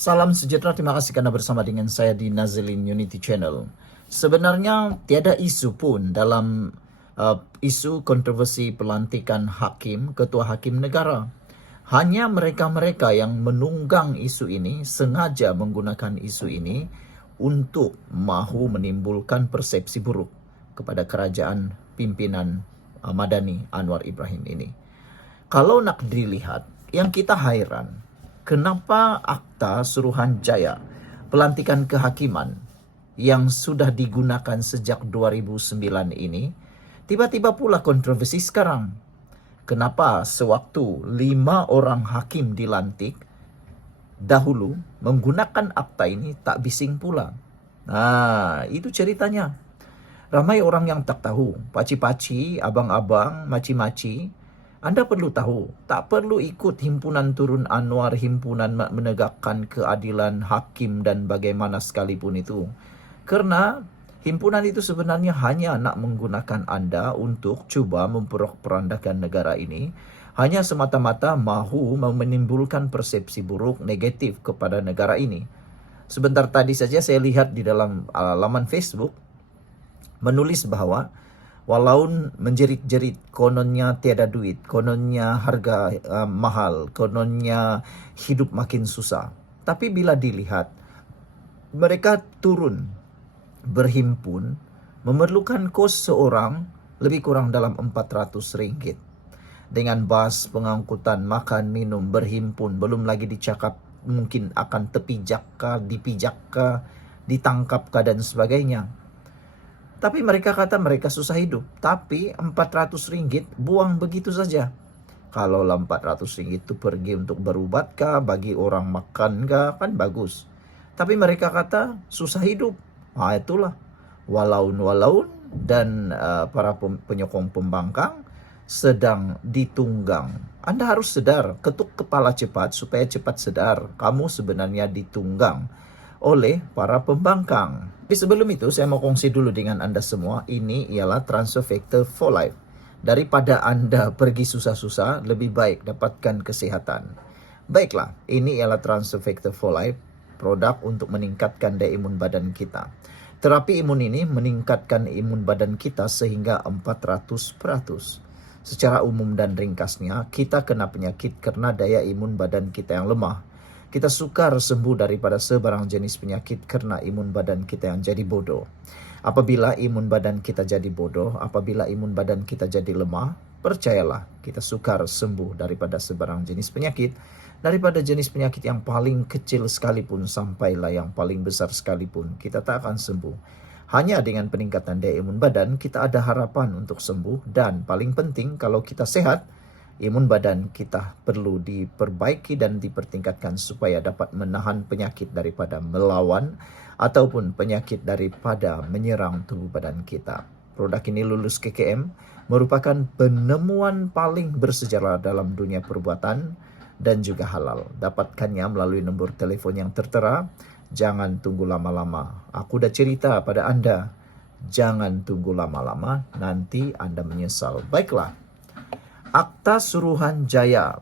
Salam sejahtera, terima kasih karena bersama dengan saya di Nazilin Unity Channel. Sebenarnya tiada isu pun dalam isu kontroversi pelantikan hakim, ketua hakim negara. Hanya mereka-mereka yang menunggang isu ini, sengaja menggunakan isu ini untuk mahu menimbulkan persepsi buruk kepada kerajaan pimpinan Madani Anwar Ibrahim ini. Kalau nak dilihat, yang kita hairan, kenapa Akta Suruhanjaya pelantikan kehakiman yang sudah digunakan sejak 2009 ini tiba-tiba pula kontroversi sekarang? Kenapa sewaktu 5 orang hakim dilantik dahulu menggunakan akta ini tak bising pula? Nah, itu ceritanya. Ramai orang yang tak tahu, paci-paci, abang-abang, maci-maci. Anda perlu tahu, tak perlu ikut himpunan turun Anwar, himpunan menegakkan keadilan hakim dan bagaimana sekalipun itu. Karena himpunan itu sebenarnya hanya nak menggunakan Anda untuk cuba memperandakan negara ini. Hanya semata-mata mahu menimbulkan persepsi buruk negatif kepada negara ini. Sebentar tadi saja saya lihat di dalam laman Facebook, menulis bahwa walau menjerit-jerit kononnya tiada duit, kononnya harga mahal, kononnya hidup makin susah. Tapi bila dilihat, mereka turun berhimpun memerlukan kos seorang lebih kurang dalam 400 ringgit. Dengan bas, pengangkutan, makan, minum, berhimpun, belum lagi dicakap mungkin akan terpijakkah, dipijakkah, ditangkapkah dan sebagainya. Tapi mereka kata mereka susah hidup. Tapi 400 ringgit buang begitu saja. Kalau 400 ringgit itu pergi untuk berubat kah, bagi orang makan kah, kan bagus. Tapi mereka kata susah hidup. Nah itulah. Walaun-walaun dan para penyokong pembangkang sedang ditunggang. Anda harus sedar, ketuk kepala cepat supaya cepat sadar. Kamu sebenarnya ditunggang oleh para pembangkang. Tapi sebelum itu saya mau kongsi dulu dengan Anda semua, ini ialah transfer factor for life. Daripada Anda pergi susah-susah, lebih baik dapatkan kesehatan. Baiklah, ini ialah transfer factor for life, produk untuk meningkatkan daya imun badan kita. Terapi imun ini meningkatkan imun badan kita sehingga 400%. Secara umum dan ringkasnya, kita kena penyakit karena daya imun badan kita yang lemah. Kita sukar sembuh daripada sebarang jenis penyakit karena imun badan kita yang jadi bodoh. Apabila imun badan kita jadi bodoh, apabila imun badan kita jadi lemah, percayalah kita sukar sembuh daripada sebarang jenis penyakit. Daripada jenis penyakit yang paling kecil sekalipun sampailah yang paling besar sekalipun, kita tak akan sembuh. Hanya dengan peningkatan daya imun badan, kita ada harapan untuk sembuh. Dan paling penting, kalau kita sehat, imun badan kita perlu diperbaiki dan dipertingkatkan supaya dapat menahan penyakit daripada melawan ataupun penyakit daripada menyerang tubuh badan kita. Produk ini lulus KKM, merupakan penemuan paling bersejarah dalam dunia perubatan dan juga halal. Dapatkannya melalui nombor telefon yang tertera. Jangan tunggu lama-lama. Aku dah cerita pada Anda, jangan tunggu lama-lama, nanti Anda menyesal. Baiklah. Akta Suruhanjaya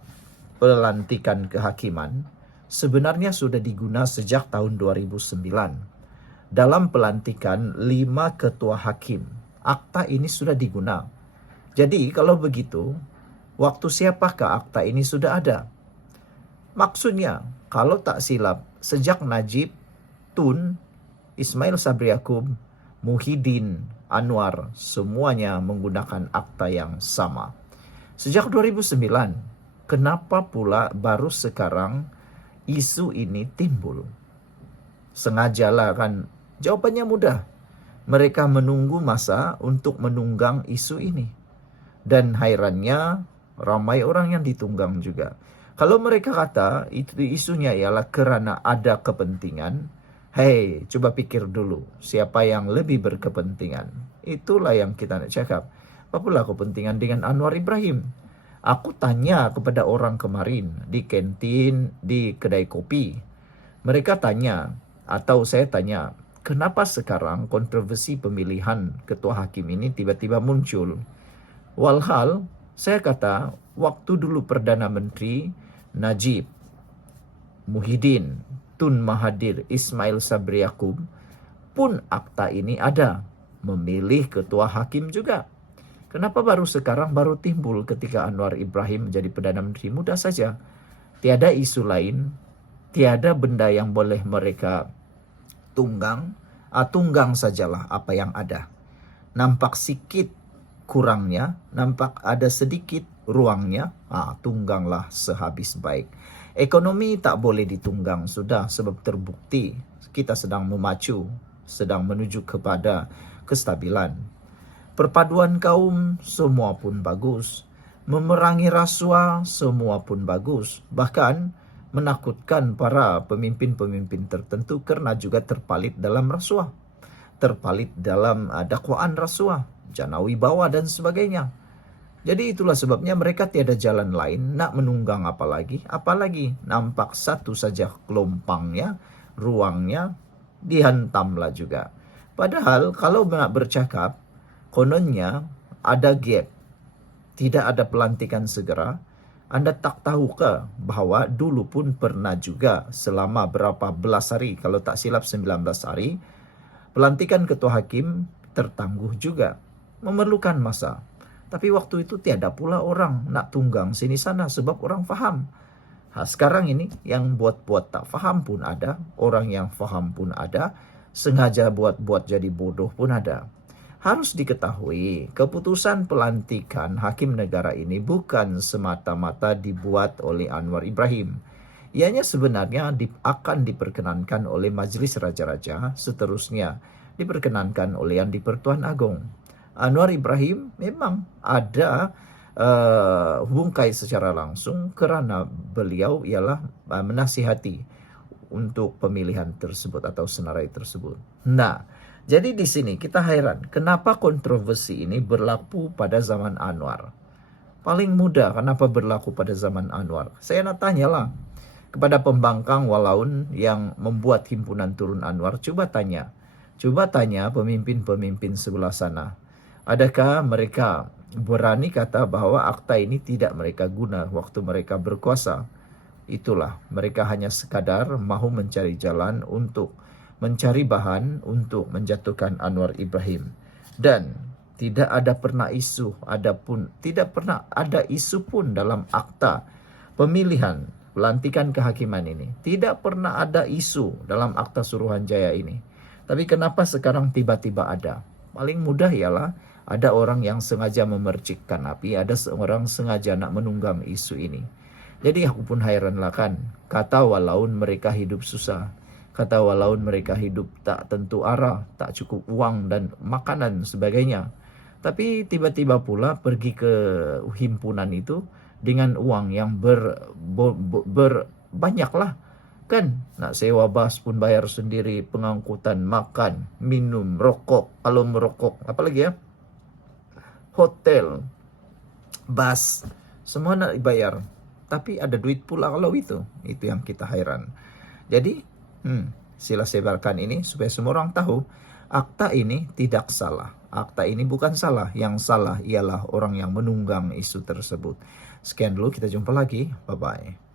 pelantikan kehakiman sebenarnya sudah digunakan sejak tahun 2009. Dalam pelantikan 5 ketua hakim, akta ini sudah digunakan. Jadi kalau begitu, waktu siapakah akta ini sudah ada? Maksudnya, kalau tak silap, sejak Najib, Tun, Ismail Sabri Yaakob, Muhyiddin, Anwar, semuanya menggunakan akta yang sama. Sejak 2009, kenapa pula baru sekarang isu ini timbul? Sengajalah kan? Jawabannya mudah. Mereka menunggu masa untuk menunggang isu ini. Dan hairannya, ramai orang yang ditunggang juga. Kalau mereka kata itu isunya ialah kerana ada kepentingan, hei, coba pikir dulu siapa yang lebih berkepentingan. Itulah yang kita nak cakap. Apalah kepentingan dengan Anwar Ibrahim? Aku tanya kepada orang kemarin di kantin, di kedai kopi. Mereka tanya, atau saya tanya, kenapa sekarang kontroversi pemilihan ketua hakim ini tiba-tiba muncul? Walhal, saya kata, waktu dulu Perdana Menteri Najib, Muhyiddin, Tun Mahathir Ismail Sabri Yaakob pun akta ini ada. Memilih ketua hakim juga. Kenapa baru sekarang baru timbul ketika Anwar Ibrahim menjadi Perdana Menteri? Mudah saja. Tiada isu lain, tiada benda yang boleh mereka tunggang. Tunggang sajalah apa yang ada. Nampak sikit kurangnya, nampak ada sedikit ruangnya, tungganglah sehabis baik. Ekonomi tak boleh ditunggang sudah, sebab terbukti kita sedang memacu, sedang menuju kepada kestabilan. Perpaduan kaum semua pun bagus. Memerangi rasuah semua pun bagus. Bahkan menakutkan para pemimpin-pemimpin tertentu karena juga terpalit dalam rasuah. Terpalit dalam dakwaan rasuah, jana wibawa dan sebagainya. Jadi itulah sebabnya mereka tiada jalan lain nak menunggang apalagi nampak satu saja gelombangnya, ruangnya dihantamlah juga. Padahal kalau nak bercakap, kononnya ada gap, tidak ada pelantikan segera. Anda tak tahukah bahwa dulu pun pernah juga selama berapa belas hari, kalau tak silap 19 hari, pelantikan ketua hakim tertangguh juga, memerlukan masa. Tapi waktu itu tiada pula orang nak tunggang sini sana sebab orang faham. Sekarang ini yang buat-buat tak faham pun ada, orang yang faham pun ada, sengaja buat-buat jadi bodoh pun ada. Harus diketahui, keputusan pelantikan hakim negara ini bukan semata-mata dibuat oleh Anwar Ibrahim. Ianya sebenarnya akan diperkenankan oleh Majlis Raja-Raja, seterusnya diperkenankan oleh Yang di-Pertuan Agong. Anwar Ibrahim memang ada bungkai secara langsung kerana beliau ialah menasihati untuk pemilihan tersebut atau senarai tersebut. Nah, jadi di sini kita heran kenapa kontroversi ini berlaku pada zaman Anwar. Paling mudah kenapa berlaku pada zaman Anwar. Saya nak tanyalah kepada pembangkang walaun yang membuat himpunan Turun Anwar, coba tanya pemimpin-pemimpin sebelah sana. Adakah mereka berani kata bahwa akta ini tidak mereka guna waktu mereka berkuasa? Itulah, mereka hanya sekadar mahu mencari jalan untuk mencari bahan untuk menjatuhkan Anwar Ibrahim. Dan tidak pernah ada isu pun dalam akta pemilihan pelantikan kehakiman ini. Tidak pernah ada isu dalam akta Suruhanjaya ini. Tapi kenapa sekarang tiba-tiba ada? Paling mudah ialah ada orang yang sengaja memercikkan api, ada seorang sengaja nak menunggang isu ini. Jadi aku pun hairanlah kan, kata walaun mereka hidup susah, kata walaun mereka hidup tak tentu arah, tak cukup uang dan makanan sebagainya. Tapi tiba-tiba pula pergi ke himpunan itu dengan uang yang banyaklah. Kan nak sewa bas pun bayar sendiri, pengangkutan, makan, minum, rokok, kalau merokok, apalagi ya, hotel, bas, semua nak dibayar. Tapi ada duit pula kalau itu yang kita hairan. Jadi sila sebarkan ini supaya semua orang tahu akta ini tidak salah. Akta ini bukan salah. Yang salah ialah orang yang menunggang isu tersebut. Sekian dulu, kita jumpa lagi. Bye-bye.